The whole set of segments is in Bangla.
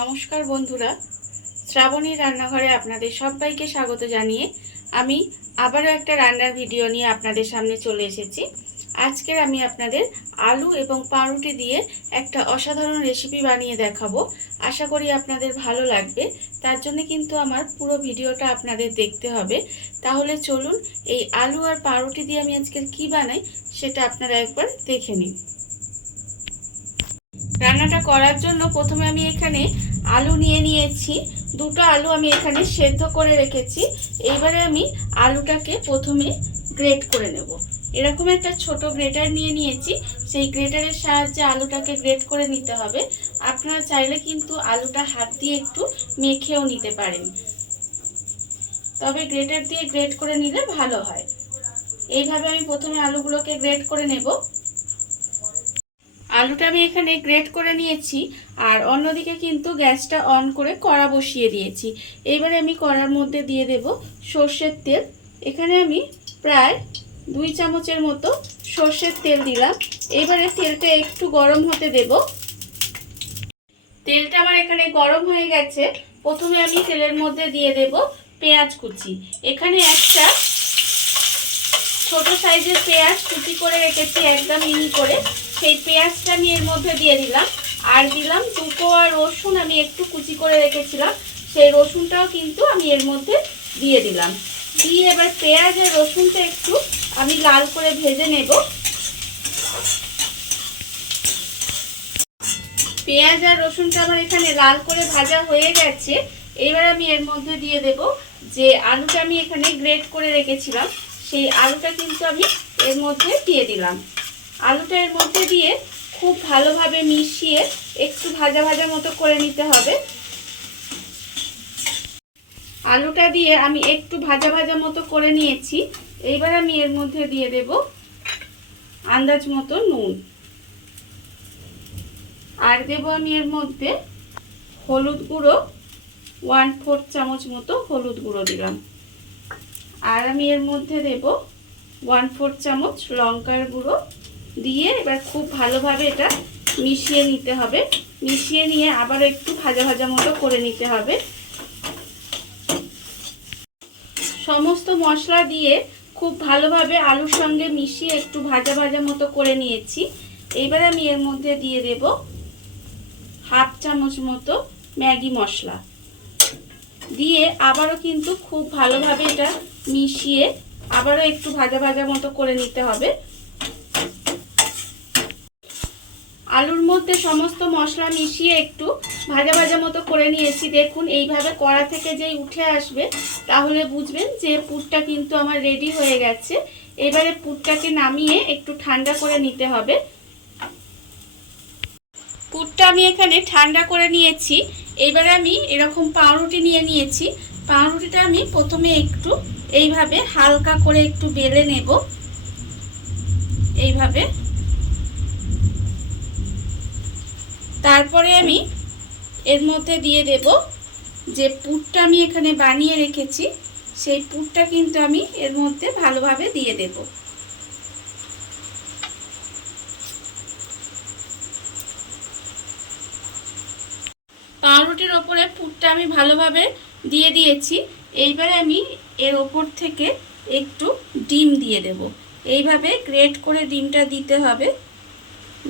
নমস্কার বন্ধুরা, শ্রাবণী রান্নাঘরে আপনাদের সবাইকে স্বাগত জানিয়ে আমি আবারও একটা রান্নার ভিডিও নিয়ে আপনাদের সামনে চলে এসেছি। আজকের আমি আপনাদের আলু এবং পাউরুটি দিয়ে একটা অসাধারণ রেসিপি বানিয়ে দেখাবো। আশা করি আপনাদের ভালো লাগবে। তার জন্য কিন্তু আমার পুরো ভিডিওটা আপনাদের দেখতে হবে। তাহলে চলুন এই আলু আর পাউরুটি দিয়ে আমি আজকের কি বানাই সেটা আপনারা একবার দেখে নিন। রান্নাটা করার জন্য প্রথমে আমি এখানে আলু নিয়ে নিয়েছি। দুটো আলু আমি এখানে সেদ্ধ করে রেখেছি। এইবারে আমি আলুটাকে প্রথমে গ্রেট করে নেব। এরকম একটা ছোট গ্রেটার নিয়ে নিয়েছি। সেই গ্রেটারের সাহায্যে আলুটাকে গ্রেট করে নিতে হবে। আপনারা চাইলে কিন্তু আলুটা হাত দিয়ে একটু মেখেও নিতে পারেন, তবে গ্রেটার দিয়ে গ্রেট করে নিলে ভালো হয়। এইভাবে আমি প্রথমে আলুগুলোকে গ্রেট করে নেব। আলুটা আমি এখানে গ্রেট করে নিয়েছি, আর অন্যদিকে কিন্তু গ্যাসটা অন করে কড়া বসিয়ে দিয়েছি। এবারে আমি কড়ার মধ্যে দিয়ে দেব সর্ষের তেল। এখানে আমি প্রায় 2 চামচের মতো সর্ষের তেল দিলাম। এবারে তেলটা একটু গরম হতে দেব। তেলটা আমার এখানে গরম হয়ে গেছে। প্রথমে আমি তেলের মধ্যে দিয়ে দেব পেঁয়াজ কুচি। এখানে একটা ছোট সাইজের পেঁয়াজ কুচি করে রেখেছি একদম মিহি করে, সেই পেঁয়াজটা আমি এর মধ্যে দিয়ে দিলাম। আর দিলাম 2 কোয়া রসুন, আমি একটু কুচি করে রেখেছিলাম, সেই রসুনটাও কিন্তু আমি এর মধ্যে দিয়ে দিলাম। দিয়ে এবার পেঁয়াজ আর রসুনটা একটু আমি লাল করে ভেজে নেব। পেঁয়াজ আর রসুনটা আমার এখানে লাল করে ভাজা হয়ে গেছে। এবার আমি এর মধ্যে দিয়ে দেব যে আলুটা আমি এখানে গ্রেট করে রেখেছিলাম, সেই আলুটা কিন্তু আমি এর মধ্যে দিয়ে দিলাম। আলুটা এর মধ্যে দিয়ে খুব ভালোভাবে মিশিয়ে একটু ভাজা ভাজা মতো করে নিতে হবে। আলুটা দিয়ে আমি একটু ভাজা ভাজা মতো করে নিয়েছি। এইবার আমি এর মধ্যে দিয়ে দেব আন্দাজ মতো নুন, আর দেব আমি এর মধ্যে হলুদ গুঁড়ো 1/4 চামচ মতো হলুদ গুঁড়ো দিলাম। আর আমি এর মধ্যে দেব 1/4 চামচ লঙ্কার গুঁড়ো দিয়ে এবার খুব ভালোভাবে এটা মিশিয়ে নিতে হবে। মিশিয়ে নিয়ে আবার একটু ভাজা ভাজা মতো করে নিতে হবে। সমস্ত মশলা দিয়ে খুব ভালোভাবে আলুর সঙ্গে মিশিয়ে একটু ভাজা ভাজা মতো করে নিয়েছি। এবার আমি এর মধ্যে দিয়ে দেব 1/2 চামচ মতো ম্যাগি মশলা দিয়ে আবারও কিন্তু খুব ভালোভাবে এটা মিশিয়ে আবারও একটু ভাজা ভাজা মতো করে নিতে হবে। আলুর মধ্যে সমস্ত মশলা মিশিয়ে একটু ভাজা ভাজা মতো করে নিয়েছি। দেখুন এইভাবে কড়া থেকে যেই উঠে আসবে তাহলে বুঝবেন যে পুরটা কিন্তু আমার রেডি হয়ে গেছে। এবারে পুরটাকে নামিয়ে একটু ঠান্ডা করে নিতে হবে। পুরটা আমি এখানে ঠান্ডা করে নিয়েছি। এবারে আমি এরকম পাউরুটি নিয়ে নিয়েছি। পাউরুটিটা আমি প্রথমে একটু এইভাবে হালকা করে একটু বেলে নেব। এইভাবে তারপরে আমি এর মধ্যে দিয়ে দেব যে পুরটা আমি এখানে বানিয়ে রেখেছি, সেই পুরটা কিন্তু আমি এর মধ্যে ভালোভাবে দিয়ে দেব। পাউরুটির ওপরে পুরটা আমি ভালোভাবে দিয়ে দিয়েছি। এইবারে আমি এর ওপর থেকে একটু ডিম দিয়ে দেব। এইভাবে গ্রেট করে ডিমটা দিতে হবে।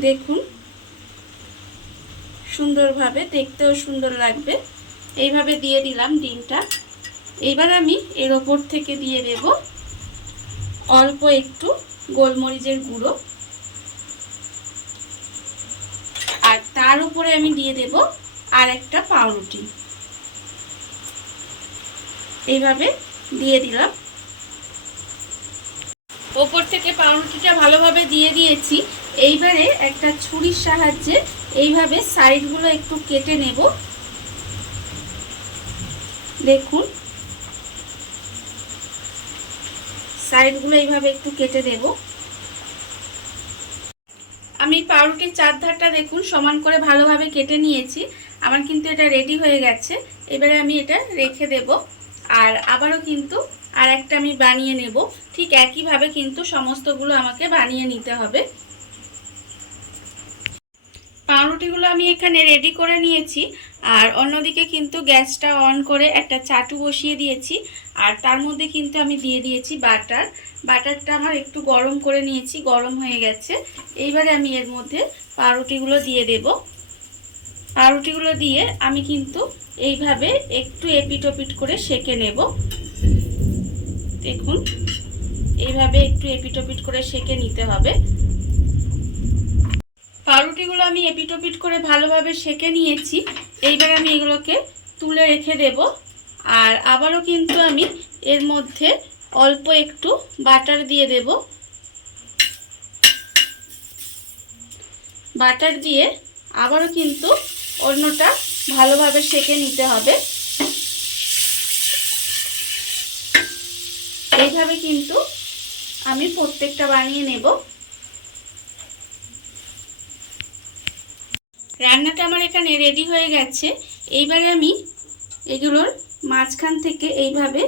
দেখুন সুন্দরভাবে, দেখতেও সুন্দর লাগবে। এইভাবে দিয়ে দিলাম ডিমটা। এবার আমি এর ওপর থেকে দিয়ে দেব অল্প একটু গোলমরিচের গুঁড়ো, আর তার উপরে আমি দিয়ে দেব আর একটা পাউরুটি। এইভাবে দিয়ে দিলাম। ওপর থেকে পাউরুটিটা ভালোভাবে দিয়ে দিয়েছি। এইবারে একটা ছুরির সাহায্যে এইভাবে সাইডগুলো একটু কেটে নেব। দেখুন সাইডগুলো এইভাবে একটু কেটে দেব। আমি পাউরুটির চারধারটা দেখুন সমান করে ভালোভাবে কেটে নিয়েছি। আমার কিন্তু এটা রেডি হয়ে গেছে। এবারে আমি এটা রেখে দেব। আর আবারও কিন্তু আর একটা আমি বানিয়ে নেব। ঠিক একইভাবে কিন্তু সমস্তগুলো আমাকে বানিয়ে নিতে হবে। পাউরুটিগুলো আমি এখানে রেডি করে নিয়েছি। আর অন্যদিকে কিন্তু গ্যাসটা অন করে একটা চাটু বসিয়ে দিয়েছি। আর তার মধ্যে কিন্তু আমি দিয়ে দিয়েছি বাটার। বাটারটা আমার একটু গরম করে নিয়েছি, গরম হয়ে গেছে। এইবারে আমি এর মধ্যে পাউরুটিগুলো দিয়ে দেব। পাউরুটিগুলো দিয়ে আমি কিন্তু এইভাবে একটু এপিট ওপিট করে সেঁকে নেব। দেখুন, এইভাবে একটু এপিট ওপিট করে সেঁকে নিতে হবে। পাউরুটিগুলো আমি এপিট ওপিট করে ভালোভাবে সেঁকে নিয়েছি। এইবার আমি এগুলোকে তুলে রেখে দেব। আর আবারও কিন্তু আমি এর মধ্যে অল্প একটু বাটার দিয়ে দেব। বাটার দিয়ে আবারও কিন্তু অন্যটা ভালোভাবে সেঁকে নিতে হবে। এইভাবে কিন্তু আমি প্রত্যেকটা বানিয়ে নেব। রান্নাটা আমার এখানে রেডি হয়ে গেছে। এইবারে আমি এগুলোর মাঝখান থেকে এইভাবে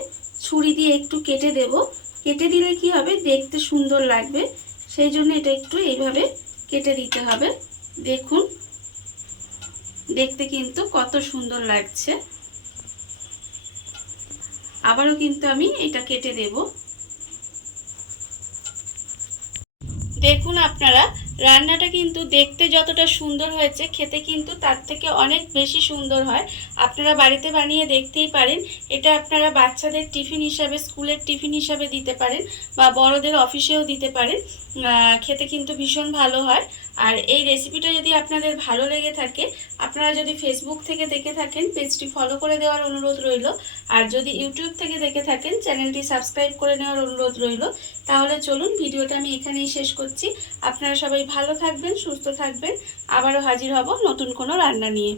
ছুরি দিয়ে একটু কেটে দেব। কেটে দিলে কি হবে, দেখতে সুন্দর লাগবে, সেই জন্য এটা একটু এইভাবে কেটে দিতে হবে। দেখুন, দেখতে কিন্তু কত সুন্দর লাগছে। আবারও কিন্তু আমি এটা কেটে দেব। দেখুন আপনারা, রান্নাটা কিন্তু দেখতে যতটা সুন্দর হয়েছে, খেতে কিন্তু তার থেকে অনেক বেশি সুন্দর হয়। আপনারা বাড়িতে বানিয়ে দেখতেই পারেন। এটা আপনারা বাচ্চাদের টিফিন হিসাবে, স্কুলের টিফিন হিসাবে দিতে পারেন, বা বড়দের অফিসেও দিতে পারেন। খেতে কিন্তু ভীষণ ভালো হয়। আর এই রেসিপিটা যদি আপনাদের ভালো লেগে থাকে, আপনারা যদি ফেসবুক থেকে দেখে থাকেন, পেজটি ফলো করে দেওয়ার অনুরোধ রইল। আর যদি ইউটিউব থেকে দেখে থাকেন, চ্যানেলটি সাবস্ক্রাইব করে নেওয়ার অনুরোধ রইল। তাহলে চলুন, ভিডিওটা আমি এখানেই শেষ করছি। আপনারা সবাই ভালো থাকবেন, সুস্থ থাকবেন। আবারও হাজির হব নতুন কোনো রান্না নিয়ে।